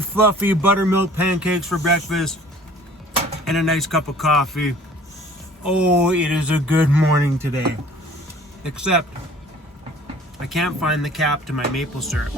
crispy, fluffy buttermilk pancakes for breakfast and a nice cup of coffee. Oh, it is a good morning today. Except I can't find the cap to my maple syrup.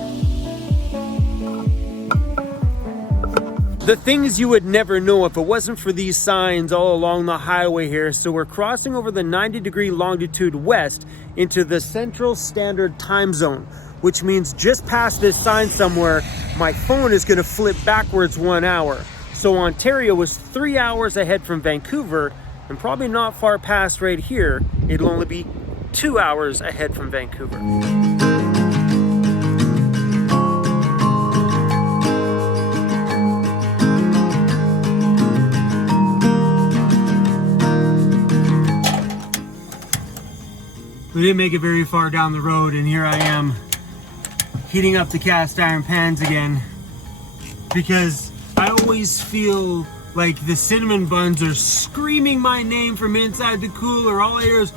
The things you would never know if it wasn't for these signs all along the highway here. So we're crossing over the 90-degree longitude west into the Central Standard Time Zone, which means just past this sign somewhere, my phone is gonna flip backwards 1 hour. So Ontario was 3 hours ahead from Vancouver, and probably not far past right here, it'll only be 2 hours ahead from Vancouver. We didn't make it very far down the road, and here I am heating up the cast iron pans again, because I always feel like the cinnamon buns are screaming my name from inside the cooler. All I hear is,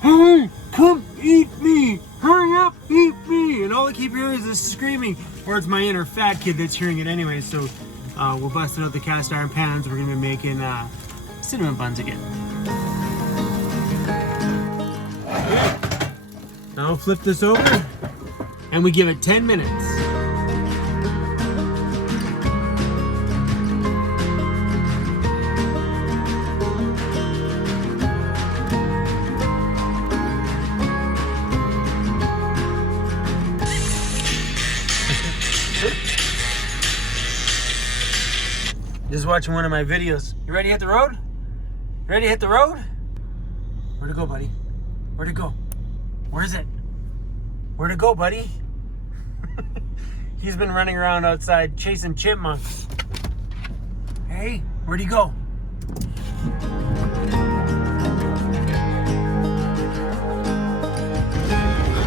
"Hey, come eat me! Hurry up, eat me!" And all I keep hearing is this screaming, or it's my inner fat kid that's hearing it anyway. So we're busting out the cast iron pans. We're gonna be making cinnamon buns again. Now I'll flip this over and we give it 10 minutes. Just watching one of my videos. You ready to hit the road? Ready to hit the road? Where'd it go, buddy? Where'd it go? Where is it? Where'd it go, buddy? He's been running around outside chasing chipmunks. Hey, where'd he go?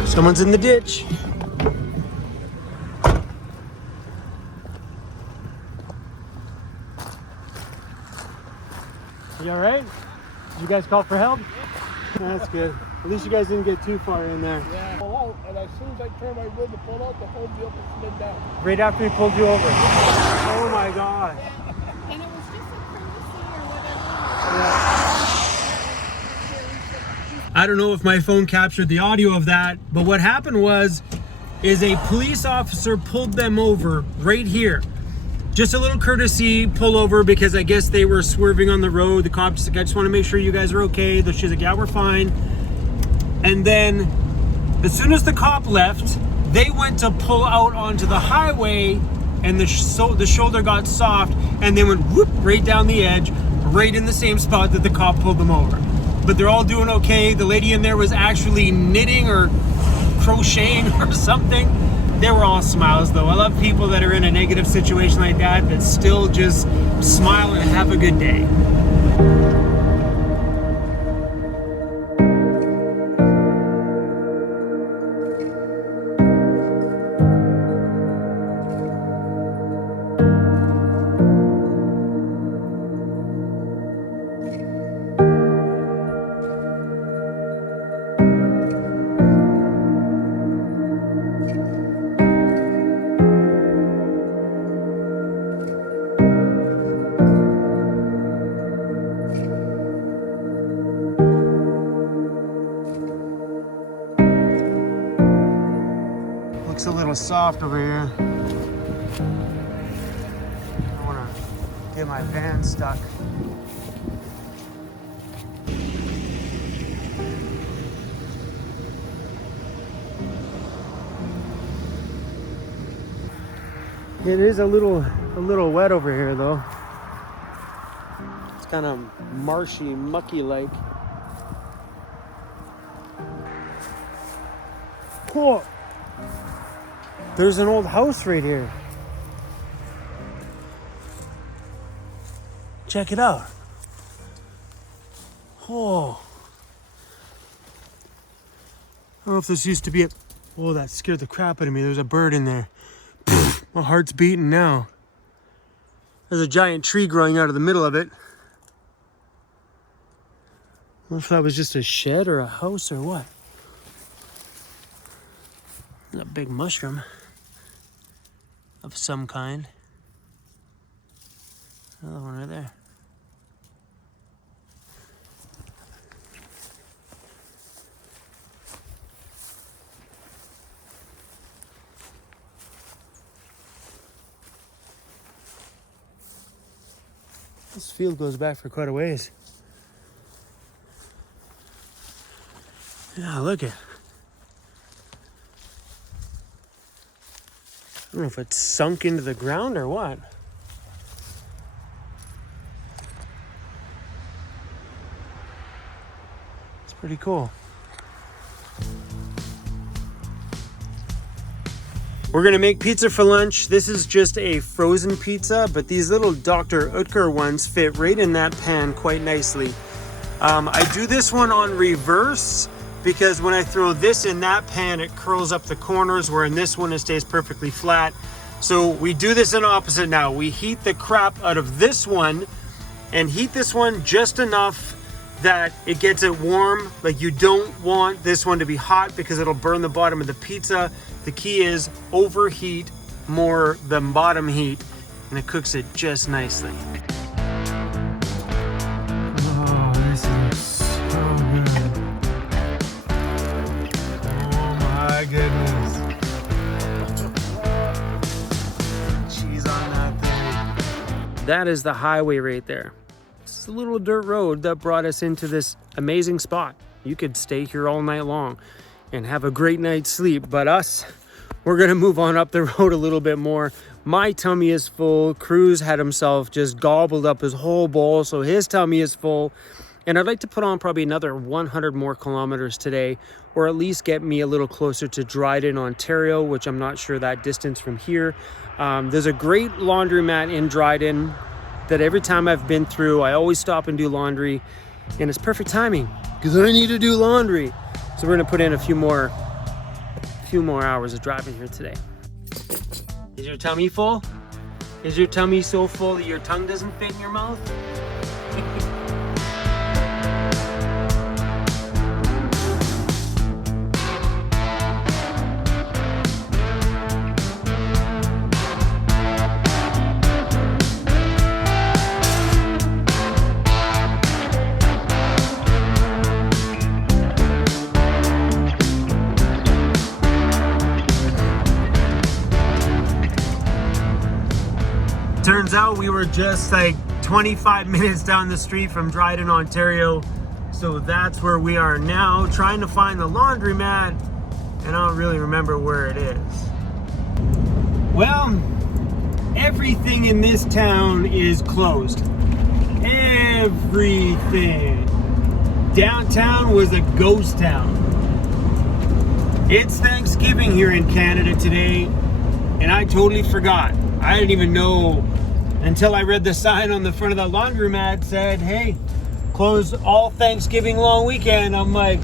Someone's in the ditch. You all right? Did you guys call for help? That's good. At least you guys didn't get too far in there. Yeah. Pull out, and as soon as I turned my wheel to pull out, the whole vehicle slid down. Right after he pulled you over. Oh my God. And it was just a courtesy or whatever. Yeah. I don't know if my phone captured the audio of that, but what happened is a police officer pulled them over right here. Just a little courtesy pull over because I guess they were swerving on the road. The cop just like, I just want to make sure you guys are okay. She's like, yeah, we're fine. And then as soon as the cop left, they went to pull out onto the highway, and the shoulder got soft, and they went whoop right down the edge, right in the same spot that the cop pulled them over. But they're all doing okay. The lady in there was actually knitting or crocheting or something. They were all smiles though. I love people that are in a negative situation like that still just smile and have a good day. Looks a little soft over here. I want to get my van stuck. It is a little wet over here though. It's kind of marshy, mucky like. Cool. There's an old house right here. Check it out. Oh. I don't know if this used to be a... Oh, that scared the crap out of me. There's a bird in there. My heart's beating now. There's a giant tree growing out of the middle of it. I don't know if that was just a shed or a house or what. There's a big mushroom of some kind. Another one right there. This field goes back for quite a ways. Yeah, look it. I don't know if it's sunk into the ground or what. It's pretty cool. We're gonna make pizza for lunch. This is just a frozen pizza, but these little Dr. Oetker ones fit right in that pan quite nicely. I do this one on reverse because when I throw this in that pan, it curls up the corners, where in this one it stays perfectly flat. So we do this in opposite now. We heat the crap out of this one and heat this one just enough that it gets it warm. Like, you don't want this one to be hot because it'll burn the bottom of the pizza. The key is overheat more than bottom heat, and it cooks it just nicely. Oh, this is so good. Oh my goodness. Cheese on that thing. That is the highway right there. It's a little dirt road that brought us into this amazing spot. You could stay here all night long and have a great night's sleep, but we're gonna move on up the road a little bit more. My tummy is full. Cruz had himself just gobbled up his whole bowl, so his tummy is full. And I'd like to put on probably another 100 more kilometers today, or at least get me a little closer to Dryden, Ontario, which I'm not sure that distance from here. There's a great laundromat in Dryden that every time I've been through, I always stop and do laundry, and it's perfect timing because I need to do laundry. So we're gonna put in a few more hours of driving here today. Is your tummy full? Is your tummy so full that your tongue doesn't fit in your mouth? Turns out we were just like 25 minutes down the street from Dryden, Ontario. So that's where we are now, trying to find the laundromat, and I don't really remember where it is. Well, everything in this town is closed. Everything. Downtown was a ghost town. It's Thanksgiving here in Canada today, and I totally forgot. I didn't even know until I read the sign on the front of the laundromat said, hey, closed all Thanksgiving long weekend. I'm like,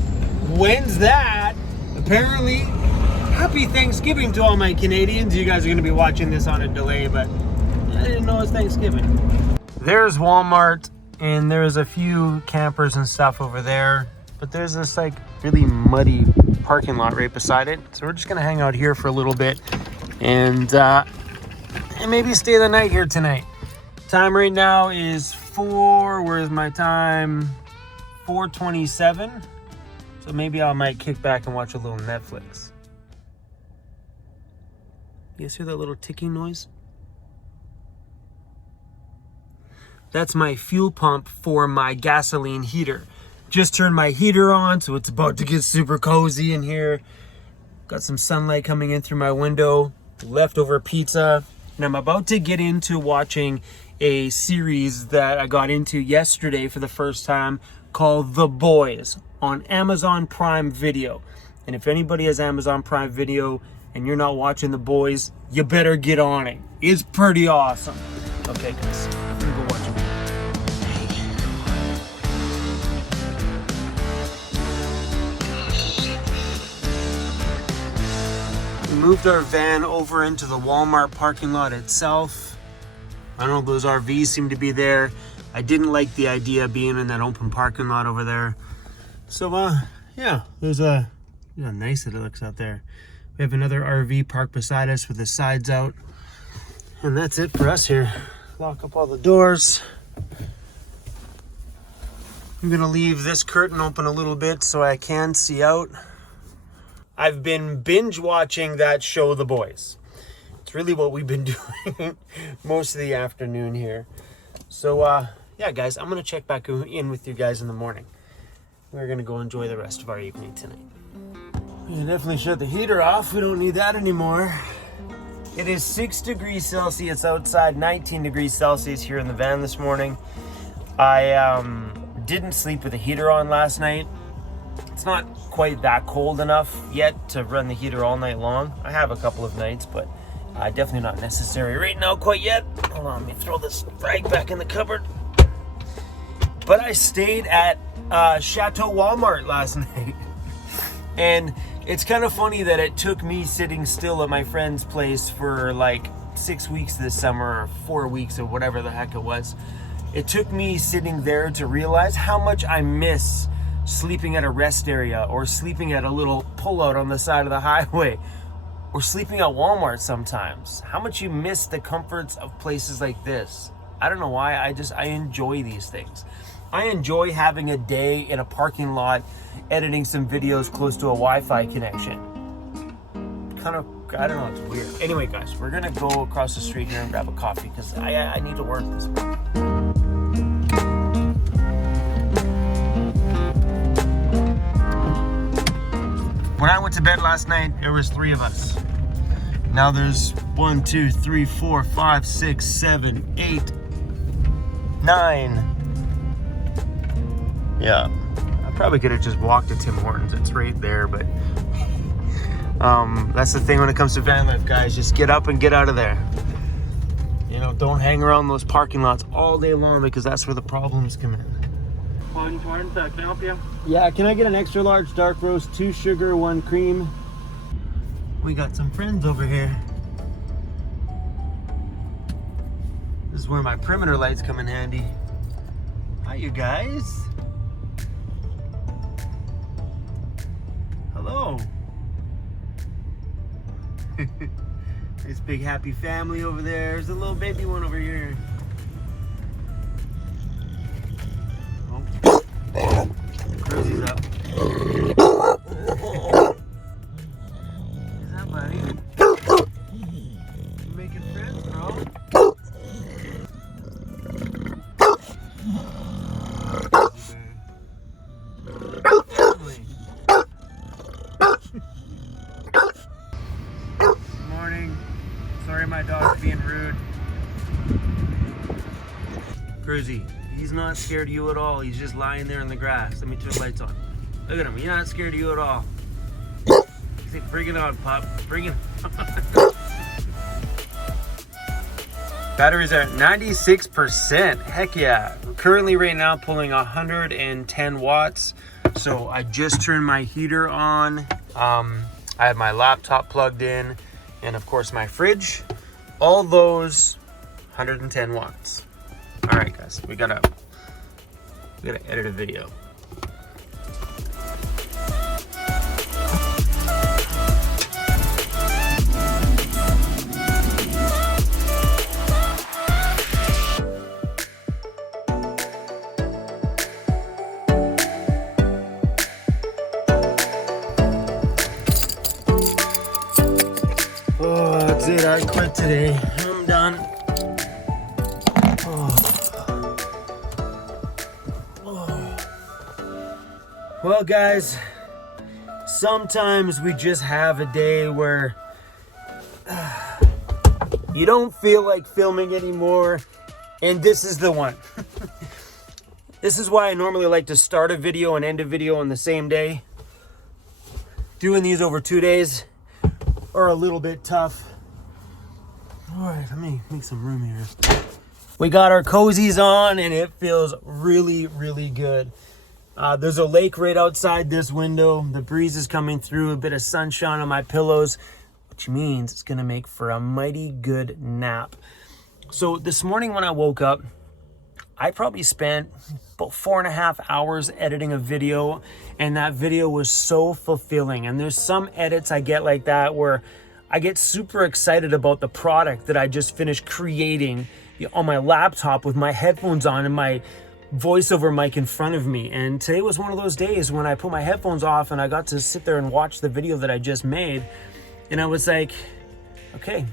when's that? Apparently, happy Thanksgiving to all my Canadians. You guys are going to be watching this on a delay, but I didn't know it was Thanksgiving. There's Walmart, and there's a few campers and stuff over there, but there's this like really muddy parking lot right beside it. So we're just going to hang out here for a little bit and maybe stay the night here tonight. Time right now is where's my time? 4:27. So maybe I might kick back and watch a little Netflix. You guys hear that little ticking noise? That's my fuel pump for my gasoline heater. Just turned my heater on, so it's about to get super cozy in here. Got some sunlight coming in through my window, leftover pizza, and I'm about to get into watching a series that I got into yesterday for the first time called The Boys on Amazon Prime Video. And if anybody has Amazon Prime Video and you're not watching The Boys, you better get on it. It's pretty awesome. Okay, guys, I'm gonna go watch it. We moved our van over into the Walmart parking lot itself. I don't know, those RVs seem to be there. I didn't like the idea of being in that open parking lot over there. So, yeah, there's look how nice it looks out there. We have another RV parked beside us with the sides out. And that's it for us here. lock up all the doors. I'm gonna leave this curtain open a little bit so I can see out. I've been binge watching that show, The Boys. It's really what we've been doing most of the afternoon here. So yeah, guys, I'm gonna check back in with you guys in the morning. We're gonna go enjoy the rest of our evening tonight. We can definitely shut the heater off. We don't need that anymore. It is 6 degrees Celsius outside, 19 degrees Celsius here in the van this morning. I didn't sleep with the heater on last night. It's not quite that cold enough yet to run the heater all night long. I have a couple of nights, but definitely not necessary right now quite yet. Hold on, let me throw this rag back in the cupboard. But I stayed at Chateau Walmart last night. And it's kind of funny that it took me sitting still at my friend's place for like 6 weeks this summer, or 4 weeks, or whatever the heck it was. It took me sitting there to realize how much I miss sleeping at a rest area, or sleeping at a little pullout on the side of the highway, or sleeping at Walmart sometimes. How much you miss the comforts of places like this. I don't know why, I enjoy these things. I enjoy having a day in a parking lot editing some videos close to a Wi-Fi connection. Kind of, I don't know, it's weird. Anyway, guys, we're gonna go across the street here and grab a coffee because I need to work this morning. When I went to bed last night, there was 3 of us. Now there's 1, 2, 3, 4, 5, 6, 7, 8, 9. Yeah, I probably could have just walked to Tim Hortons. It's right there, but that's the thing when it comes to van life, guys. Just get up and get out of there. You know, don't hang around those parking lots all day long because that's where the problems come in. Can I help you? Yeah, can I get an extra large dark roast, 2 sugar, 1 cream? We got some friends over here. This is where my perimeter lights come in handy. Hi, you guys. Hello. This big happy family over there. There's a little baby one over here. Oh. Rosie's up. Is that buddy? You making friends, bro? Morning. Sorry my dog's being rude. Cruzy, he's not scared of you at all. He's just lying there in the grass. Let me turn the lights on. Look at him. He's not scared of you at all. Bring it on, pup. Bring it on. Batteries are at 96%. Heck yeah. We're currently right now pulling 110 watts. So I just turned my heater on. I have my laptop plugged in, and of course my fridge. All those 110 watts. All right, guys, we gotta edit a video. Oh, that's it. I quit today. I'm done. Well, guys, sometimes we just have a day where you don't feel like filming anymore, and this is the one. This is why I normally like to start a video and end a video on the same day. Doing these over 2 days are a little bit tough. All right, let me make some room here. We got our cozies on, and it feels really, really good. There's a lake right outside this window. The breeze is coming through, a bit of sunshine on my pillows, which means it's gonna make for a mighty good nap. So this morning when I woke up, I probably spent about 4.5 hours editing a video, and that video was so fulfilling. And there's some edits I get like that where I get super excited about the product that I just finished creating on my laptop with my headphones on and my voiceover mic in front of me. And today was one of those days when I put my headphones off and I got to sit there and watch the video that I just made. And I was like, okay,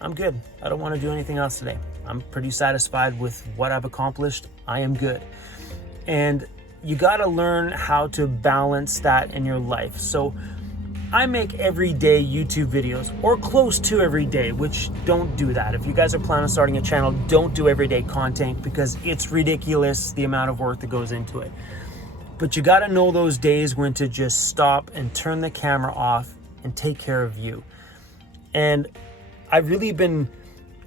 I'm good. I don't want to do anything else today. I'm pretty satisfied with what I've accomplished. I am good. And you got to learn how to balance that in your life. So I make everyday YouTube videos, or close to every day, which don't do that. If you guys are planning on starting a channel, don't do everyday content because it's ridiculous the amount of work that goes into it. But you got to know those days when to just stop and turn the camera off and take care of you. And I've really been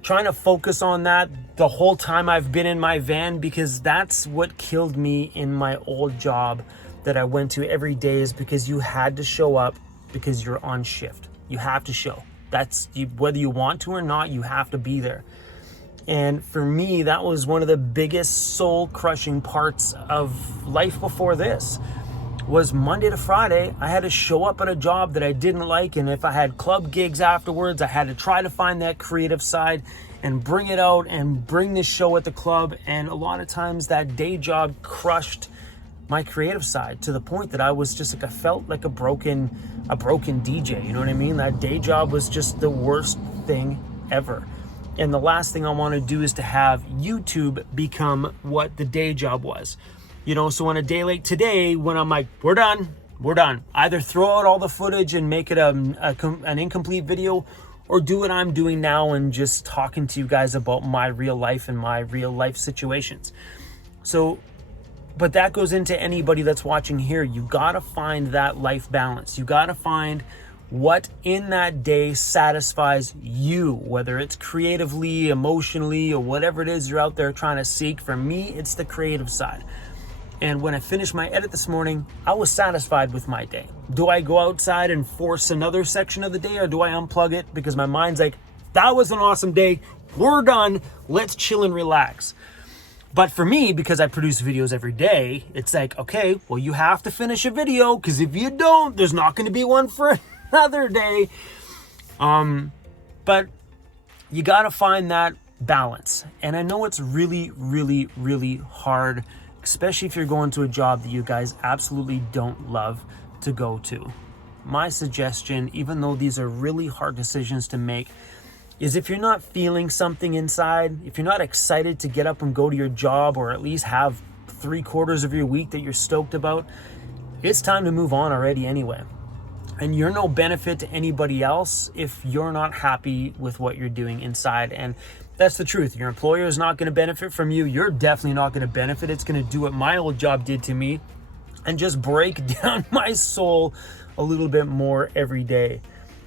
trying to focus on that the whole time I've been in my van, because that's what killed me in my old job that I went to every day, is because you had to show up because you're on shift. You have to show. That's you, whether you want to or not, you have to be there. And for me, that was one of the biggest soul crushing parts of life before this. Was Monday to Friday, I had to show up at a job that I didn't like, and if I had club gigs afterwards, I had to try to find that creative side and bring it out and bring this show at the club. And a lot of times that day job crushed my creative side to the point that I was just like, I felt like a broken DJ, you know what I mean? That day job was just the worst thing ever. And the last thing I want to do is to have YouTube become what the day job was. You know, so on a day like today, when I'm like, we're done. Either throw out all the footage and make it an incomplete video, or do what I'm doing now and just talking to you guys about my real life and my real life situations. So, but that goes into anybody that's watching here. You gotta find that life balance. You gotta find what in that day satisfies you, whether it's creatively, emotionally, or whatever it is you're out there trying to seek. For me, it's the creative side. And when I finished my edit this morning, I was satisfied with my day. Do I go outside and force another section of the day, or do I unplug it because my mind's like, that was an awesome day, we're done, let's chill and relax. But for me, because I produce videos every day, it's like, okay, well, you have to finish a video, because if you don't, there's not going to be one for another day. But you got to find that balance. And I know it's really, really, really hard, especially if you're going to a job that you guys absolutely don't love to go to. My suggestion, even though these are really hard decisions to make, is if you're not feeling something inside, if you're not excited to get up and go to your job, or at least have 3/4 of your week that you're stoked about, it's time to move on already anyway. And you're no benefit to anybody else if you're not happy with what you're doing inside. And that's the truth. Your employer is not going to benefit from you. You're definitely not going to benefit. It's going to do what my old job did to me and just break down my soul a little bit more every day.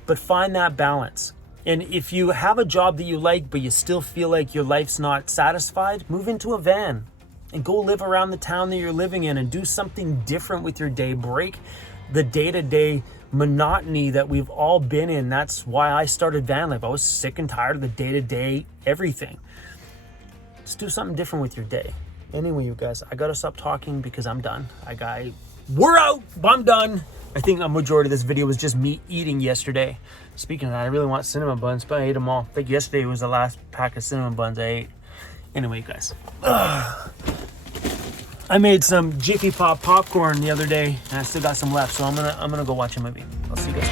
But find that balance. And if you have a job that you like, but you still feel like your life's not satisfied, move into a van and go live around the town that you're living in and do something different with your day. Break the day-to-day monotony that we've all been in. That's why I started Vanlife. I was sick and tired of the day-to-day everything. Let's do something different with your day. Anyway, you guys, I gotta stop talking because I'm done. We're out. I'm done. I think a majority of this video was just me eating yesterday. Speaking of that, I really want cinnamon buns, but I ate them all. I think yesterday was the last pack of cinnamon buns I ate. Anyway, you guys. I made some Jiffy Pop popcorn the other day, and I still got some left, so I'm gonna go watch a movie. I'll see you guys.